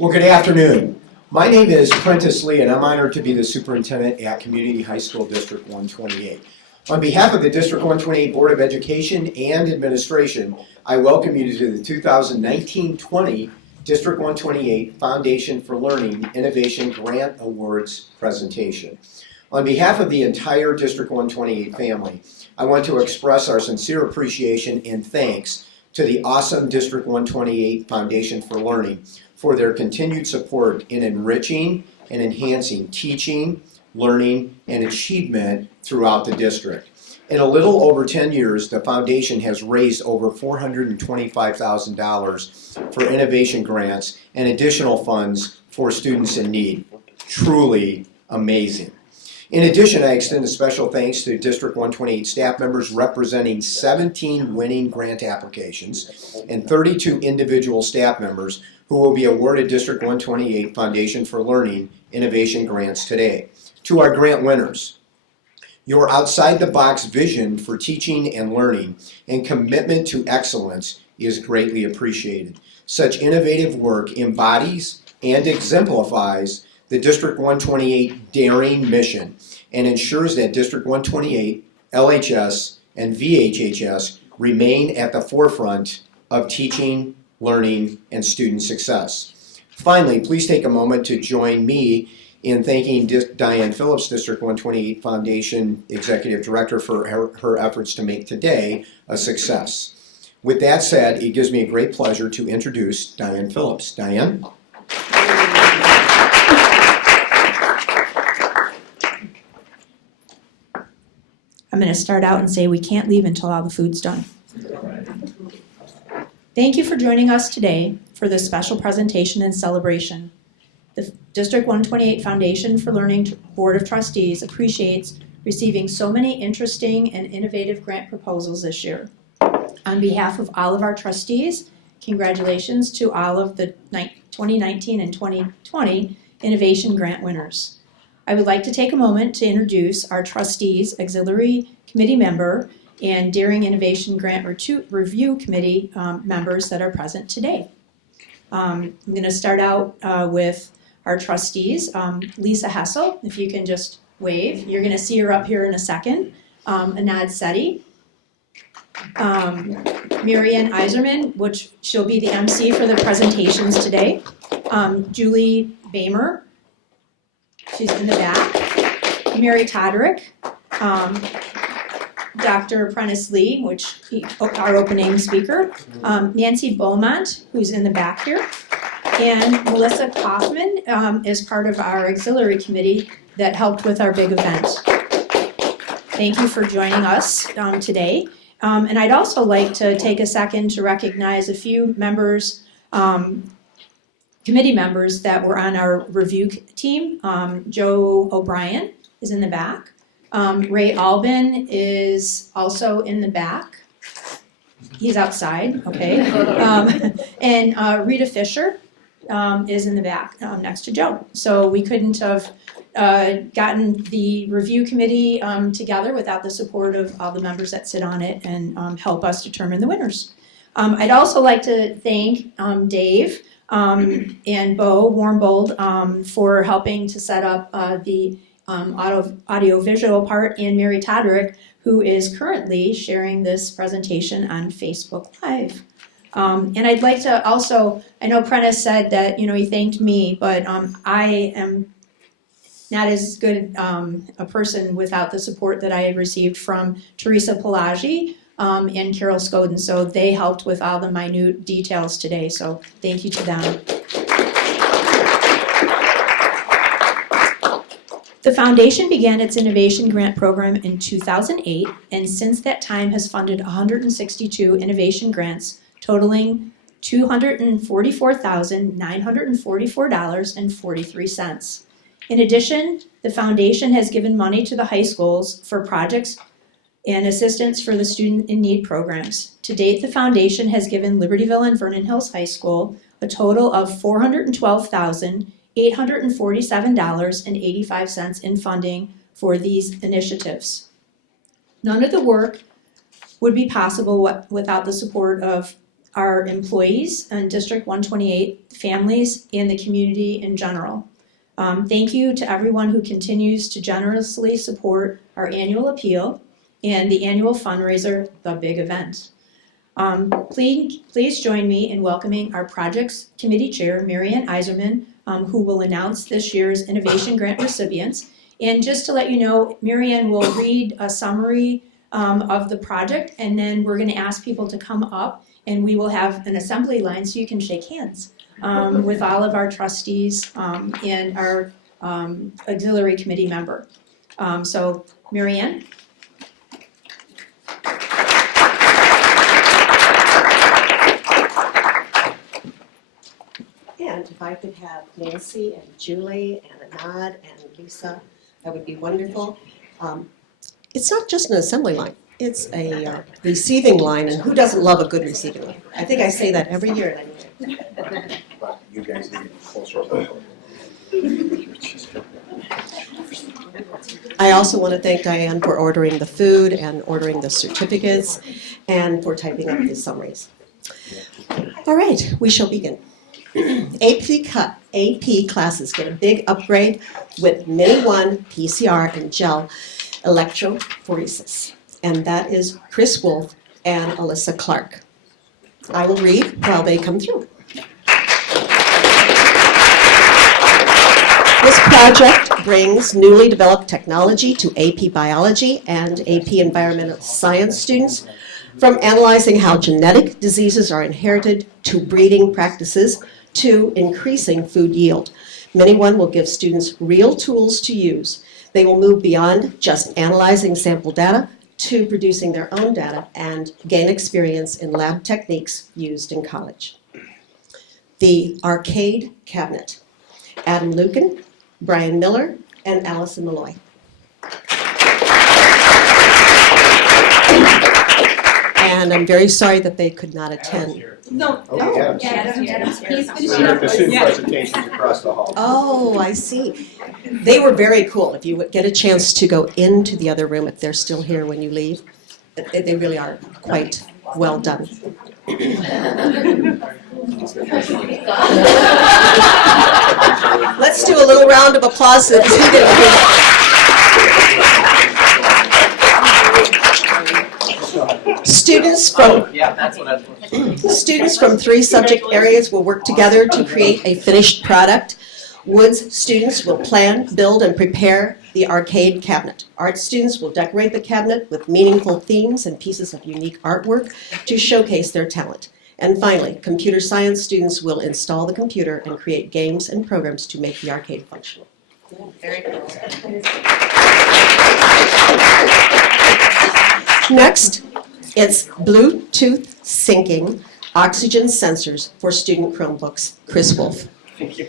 Well, good afternoon. My name is Prentice Lee, and I'm honored to be the superintendent at Community High School District 128. On behalf of the District 128 Board of Education and Administration, I welcome you to the 2019-20 District 128 Foundation for Learning Innovation Grant Awards presentation. On behalf of the entire District 128 family, I want to express our sincere appreciation and thanks to the awesome District 128 Foundation for Learning for their continued support in enriching and enhancing teaching, learning, and achievement throughout the district. In a little over 10 years, the foundation has raised over $425,000 for innovation grants and additional funds for students in need. Truly amazing. In addition, I extend a special thanks to District 128 staff members representing 17 winning grant applications and 32 individual staff members who will be awarded District 128 Foundation for Learning Innovation Grants today. To our grant winners, your outside-the-box vision for teaching and learning and commitment to excellence is greatly appreciated. Such innovative work embodies and exemplifies the District 128 daring mission and ensures that District 128, LHS, and VHHS remain at the forefront of teaching, learning, and student success. Finally, please take a moment to join me in thanking Diane Phillips, District 128 Foundation Executive Director, for her efforts to make today a success. With that said, it gives me a great pleasure to introduce Diane Phillips. Diane? I'm going to start out and say we can't leave until all the food's done. Thank you for joining us today for this special presentation and celebration. The District 128 Foundation for Learning Board of Trustees appreciates receiving so many interesting and innovative grant proposals this year. On behalf of all of our trustees, congratulations to all of the 2019 and 2020 Innovation Grant winners. I would like to take a moment to introduce our trustees, auxiliary committee member, and Daring Innovation Grant Review Committee members that are present today. I'm going to start out with our trustees. Lisa Hessel, if you can just wave. You're going to see her up here in a second. Anad Sethi. Marianne Iserman, which she'll be the MC for the presentations today. Julie Bamer. She's in the back. Mary Toderick, Dr. Prentice Lee, our opening speaker. Nancy Beaumont, who's in the back here. And Melissa Kaufman is part of our auxiliary committee that helped with our big event. Thank you for joining us today. And I'd also like to take a second to recognize a few members, committee members that were on our review team. Joe O'Brien is in the back. Ray Albin is also in the back. He's outside, okay. And Rita Fisher is in the back next to Joe. So we couldn't have gotten the review committee together without the support of all the members that sit on it and help us determine the winners. I'd also like to thank Dave and Bo Warmbold for helping to set up the audio-visual part, and Mary Toderick, who is currently sharing this presentation on Facebook Live. And I'd like to also, I know Prentice said that, he thanked me, but I am not as good a person without the support that I had received from Teresa Pelagi and Carol Skoden. So they helped with all the minute details today. So thank you to them. The foundation began its innovation grant program in 2008, and since that time has funded 162 innovation grants totaling $244,944.43. In addition, the foundation has given money to the high schools for projects and assistance for the student in need programs. To date, the foundation has given Libertyville and Vernon Hills High School a total of $412,847.85 in funding for these initiatives. None of the work would be possible without the support of our employees and District 128 families and the community in general. Thank you to everyone who continues to generously support our annual appeal and the annual fundraiser, The Big Event. Please join me in welcoming our Projects Committee Chair, Marianne Iserman, who will announce this year's Innovation Grant recipients. And just to let you know, Marianne will read a summary of the project, and then we're gonna ask people to come up, and we will have an assembly line so you can shake hands with all of our trustees and our auxiliary committee member. So, Marianne? And if I could have Nancy and Julie and Anad and Lisa, that would be wonderful. It's not just an assembly line, it's a receiving line, and who doesn't love a good receiving line? I think I say that every year. You guys need closer. I also want to thank Diane for ordering the food and ordering the certificates and for typing up the summaries. All right, we shall begin. AP classes get a big upgrade with Mini 1 PCR and gel electrophoresis, and that is Chris Wolf and Alyssa Clark. I will read while they come through. This project brings newly developed technology to AP Biology and AP Environmental Science students, from analyzing how genetic diseases are inherited to breeding practices to increasing food yield. Mini 1 will give students real tools to use. They will move beyond just analyzing sample data to producing their own data and gain experience in lab techniques used in college. The arcade cabinet. Adam Lucan, Brian Miller, and Allison Malloy. And I'm very sorry that they could not attend. No. Oh, yeah. He's We have the student presentations across the hall. Oh, I see. They were very cool. If you would get a chance to go into the other room, if they're still here when you leave, they really are quite well done. Let's do a little round of applause so Students from 3 subject areas will work together to create a finished product. Woods students will plan, build, and prepare the arcade cabinet. Art students will decorate the cabinet with meaningful themes and pieces of unique artwork to showcase their talent. And finally, computer science students will install the computer and create games and programs to make the arcade functional. Very cool. Next, it's Bluetooth syncing oxygen sensors for student Chromebooks. Chris Wolf. Thank you.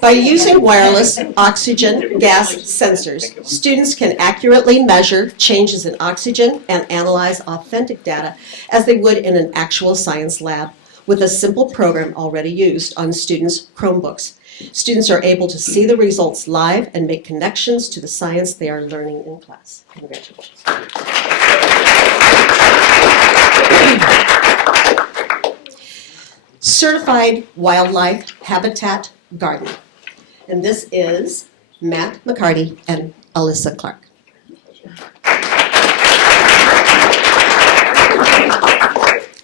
By using wireless oxygen gas sensors, students can accurately measure changes in oxygen and analyze authentic data as they would in an actual science lab with a simple program already used on students' Chromebooks. Students are able to see the results live and make connections to the science they are learning in class. Congratulations. Certified Wildlife Habitat Garden. And this is Matt McCarty and Alyssa Clark.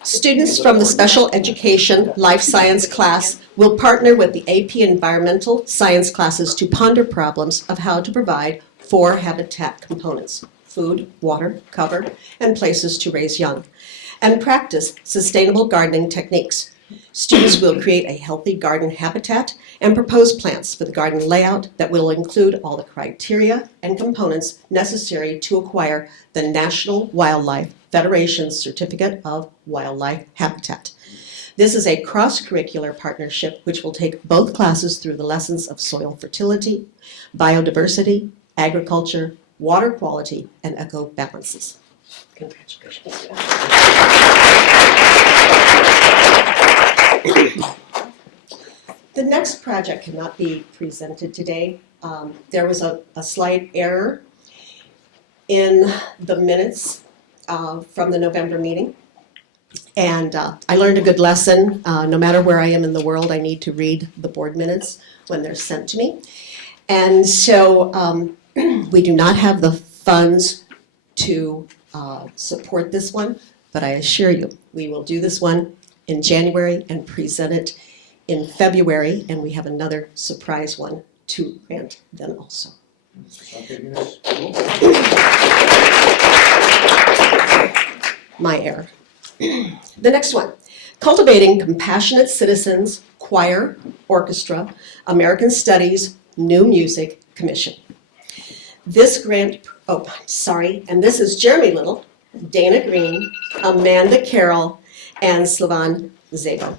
Students from the Special Education Life Science class will partner with the AP Environmental Science classes to ponder problems of how to provide 4 habitat components: food, water, cover, and places to raise young, and practice sustainable gardening techniques. Students will create a healthy garden habitat and propose plants for the garden layout that will include all the criteria and components necessary to acquire the National Wildlife Federation's Certificate of Wildlife Habitat. This is a cross-curricular partnership which will take both classes through the lessons of soil fertility, biodiversity, agriculture, water quality, and eco-balances. Congratulations. The next project cannot be presented today. There was a slight error in the minutes from the November meeting. And I learned a good lesson. No matter where I am in the world, I need to read the board minutes when they're sent to me. And so we do not have the funds to support this one, but I assure you, we will do this one in January and present it in February, and we have another surprise one to grant then also. My error. The next one, Cultivating Compassionate Citizens, Choir, Orchestra, American Studies, New Music Commission. This grant, and this is Jeremy Little, Dana Green, Amanda Carroll, and Slavan Zabo.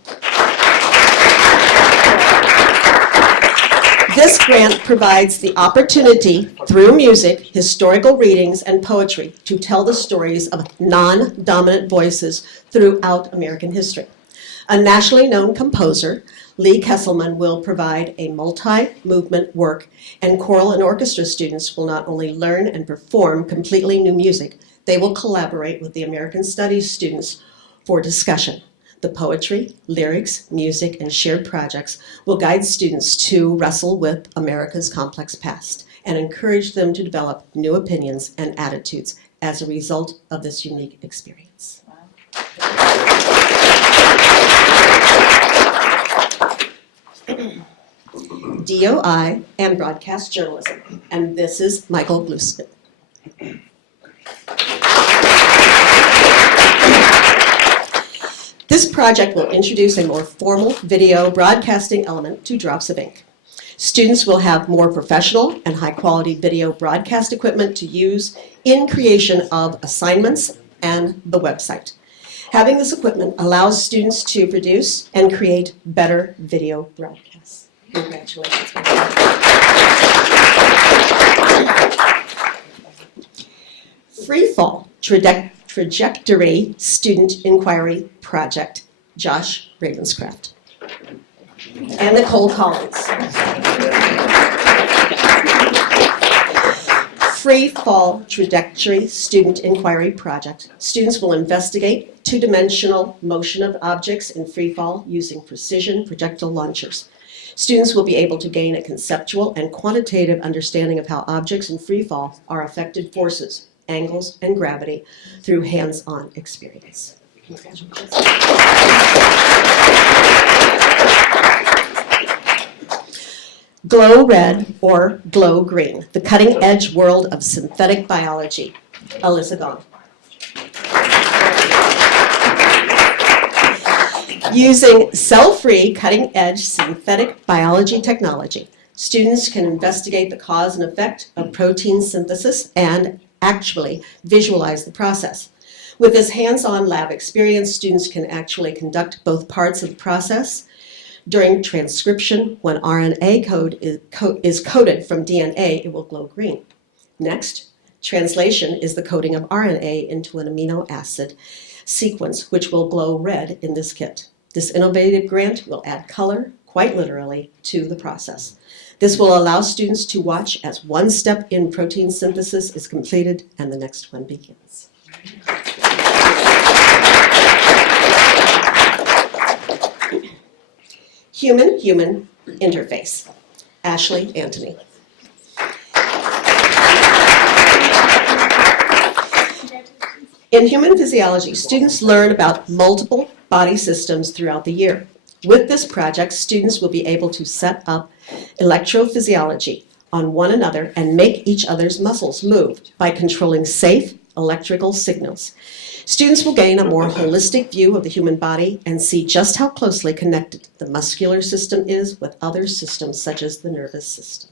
This grant provides the opportunity through music, historical readings, and poetry to tell the stories of non-dominant voices throughout American history. A nationally known composer, Lee Kesselman, will provide a multi-movement work, and choral and orchestra students will not only learn and perform completely new music, they will collaborate with the American Studies students for discussion. The poetry, lyrics, music, and shared projects will guide students to wrestle with America's complex past and encourage them to develop new opinions and attitudes as a result of this unique experience. DOI and broadcast journalism, and this is Michael Glusman. This project will introduce a more formal video broadcasting element to Drops of Ink. Students will have more professional and high-quality video broadcast equipment to use in creation of assignments and the website. Having this equipment allows students to produce and create better video broadcasts. Congratulations. Free Fall Trajectory Student Inquiry Project, Josh Ravenscraft. And Nicole Collins. Free Fall Trajectory Student Inquiry Project. Students will investigate two-dimensional motion of objects in free fall using precision projectile launchers. Students will be able to gain a conceptual and quantitative understanding of how objects in free fall are affected forces, angles, and gravity through hands-on experience. Glow Red or Glow Green, the cutting edge world of synthetic biology. Alyssa Gong. Using cell-free cutting edge synthetic biology technology, students can investigate the cause and effect of protein synthesis and actually visualize the process. With this hands-on lab experience, students can actually conduct both parts of the process. During transcription, when RNA code is coded from DNA, it will glow green. Next, translation is the coding of RNA into an amino acid sequence, which will glow red in this kit. This innovative grant will add color, quite literally, to the process. This will allow students to watch as one step in protein synthesis is completed and the next one begins. Human-human interface. Ashley Anthony. In human physiology, students learn about multiple body systems throughout the year. With this project, students will be able to set up electrophysiology on one another and make each other's muscles move by controlling safe electrical signals. Students will gain a more holistic view of the human body and see just how closely connected the muscular system is with other systems such as the nervous system.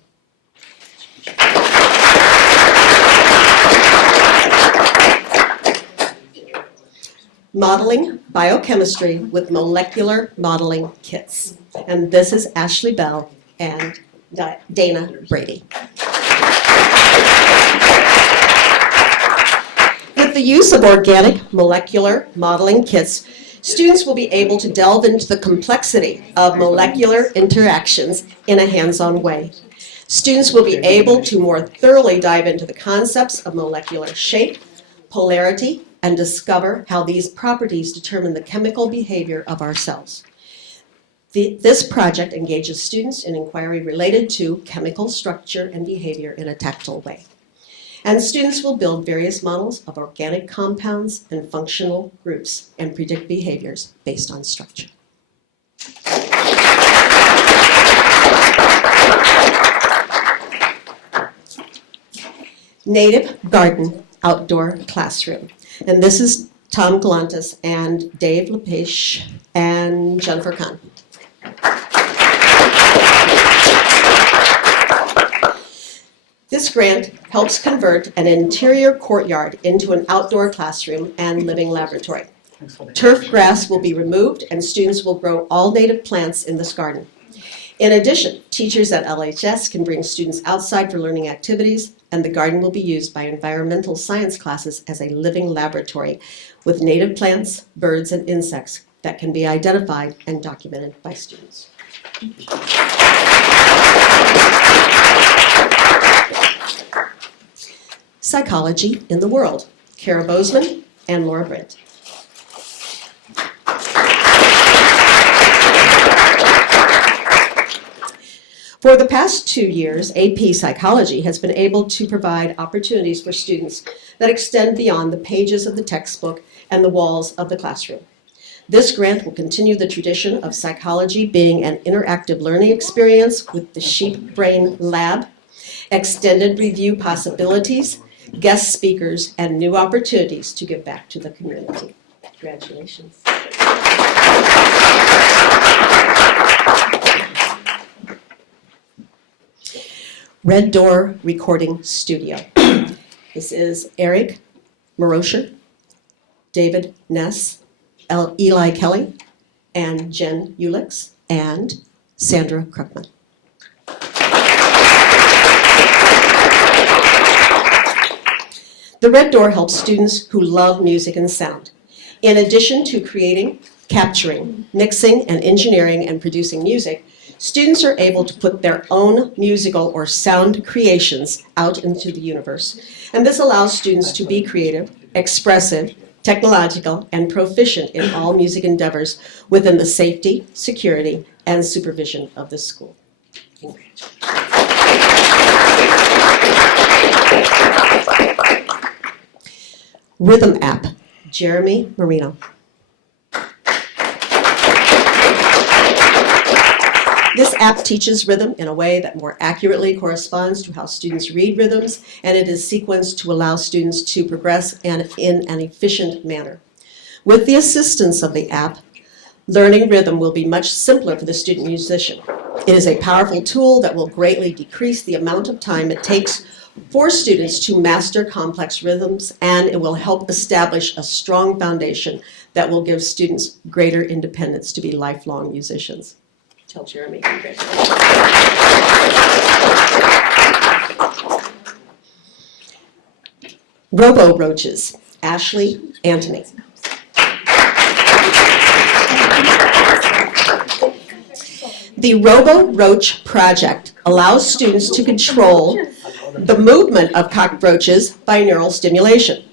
Modeling biochemistry with molecular modeling kits. And this is Ashley Bell and Dana Brady. With the use of organic molecular modeling kits, students will be able to delve into the complexity of molecular interactions in a hands-on way. Students will be able to more thoroughly dive into the concepts of molecular shape, polarity, and discover how these properties determine the chemical behavior of our cells. This project engages students in inquiry related to chemical structure and behavior in a tactile way. And students will build various models of organic compounds and functional groups and predict behaviors based on structure. Native Garden Outdoor Classroom. And this is Tom Galantis and Dave Lepage and Jennifer Kahn. This grant helps convert an interior courtyard into an outdoor classroom and living laboratory. Turf grass will be removed and students will grow all native plants in this garden. In addition, teachers at LHS can bring students outside for learning activities, and the garden will be used by environmental science classes as a living laboratory with native plants, birds, and insects that can be identified and documented by students. Psychology in the World, Kara Bozeman and Laura Brent. For the past 2 years, AP Psychology has been able to provide opportunities for students that extend beyond the pages of the textbook and the walls of the classroom. This grant will continue the tradition of psychology being an interactive learning experience with the Sheep Brain Lab, extended review possibilities, guest speakers, and new opportunities to give back to the community. Congratulations. Red Door Recording Studio. This is Eric Marosher, David Ness, Eli Kelly, and Jen Ulix, and Sandra Krukman. The Red Door helps students who love music and sound. In addition to creating, capturing, mixing, and engineering and producing music, students are able to put their own musical or sound creations out into the universe. And this allows students to be creative, expressive, technological, and proficient in all music endeavors within the safety, security, and supervision of the school. Rhythm app, Jeremy Marino. This app teaches rhythm in a way that more accurately corresponds to how students read rhythms, and it is sequenced to allow students to progress in an efficient manner. With the assistance of the app, learning rhythm will be much simpler for the student musician. It is a powerful tool that will greatly decrease the amount of time it takes for students to master complex rhythms, and it will help establish a strong foundation that will give students greater independence to be lifelong musicians. Tell Jeremy. Robo Roaches, Ashley Anthony. The Robo Roach project allows students to control the movement of cockroaches by neural stimulation.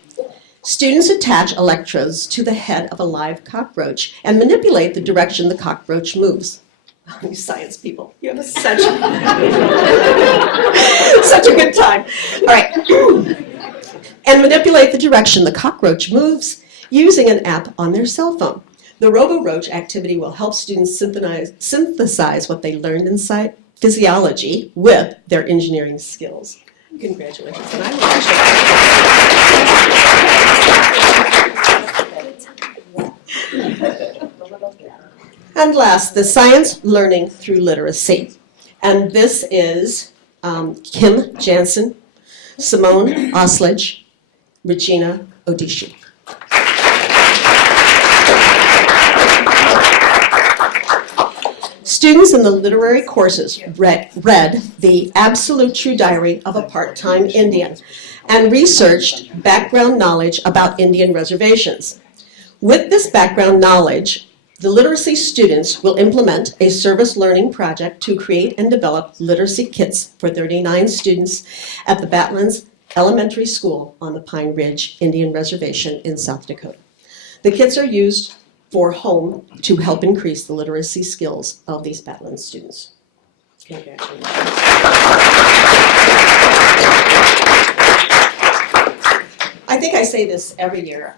Students attach electrodes to the head of a live cockroach and manipulate the direction the cockroach moves. You science people, you have such, such a good time. All right. And manipulate the direction the cockroach moves using an app on their cell phone. The Robo-Roach activity will help students synthesize what they learned in physiology with their engineering skills. Congratulations. And I will And last, the science learning through literacy. And this is Kim Jansen, Simone Osledge, Regina Odishi. Students in the literary courses read The Absolute True Diary of a Part-Time Indian and researched background knowledge about Indian reservations. With this background knowledge, the literacy students will implement a service learning project to create and develop literacy kits for 39 students at the Badlands Elementary School on the Pine Ridge Indian Reservation in South Dakota. The kits are used for home to help increase the literacy skills of these Badlands students. Congratulations. I think I say this every year.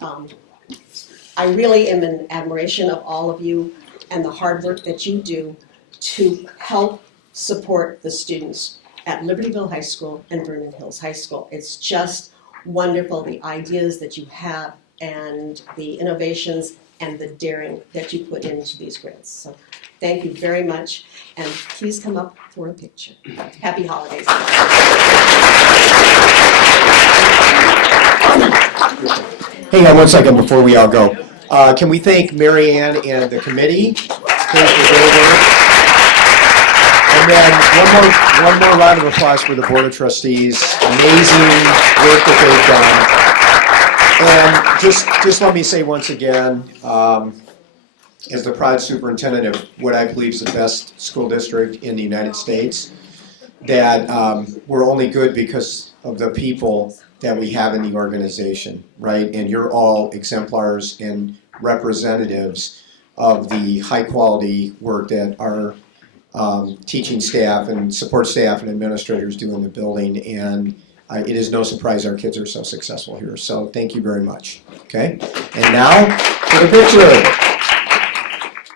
I really am in admiration of all of you and the hard work that you do to help support the students at Libertyville High School and Vernon Hills High School. It's just wonderful, the ideas that you have and the innovations and the daring that you put into these grants. So thank you very much, and please come up for a picture. Happy holidays. Hang on one second before we all go. Can we thank Mary Ann and the committee? Thanks for their work. And then one more round of applause for the Board of Trustees. Amazing work that they've done. And just let me say once again, as the proud superintendent of what I believe is the best school district in the United States, that we're only good because of the people that we have in the organization, right? And you're all exemplars and representatives of the high quality work that our teaching staff and support staff and administrators do in the building, and it is no surprise our kids are so successful here. So thank you very much, okay? And now for the picture.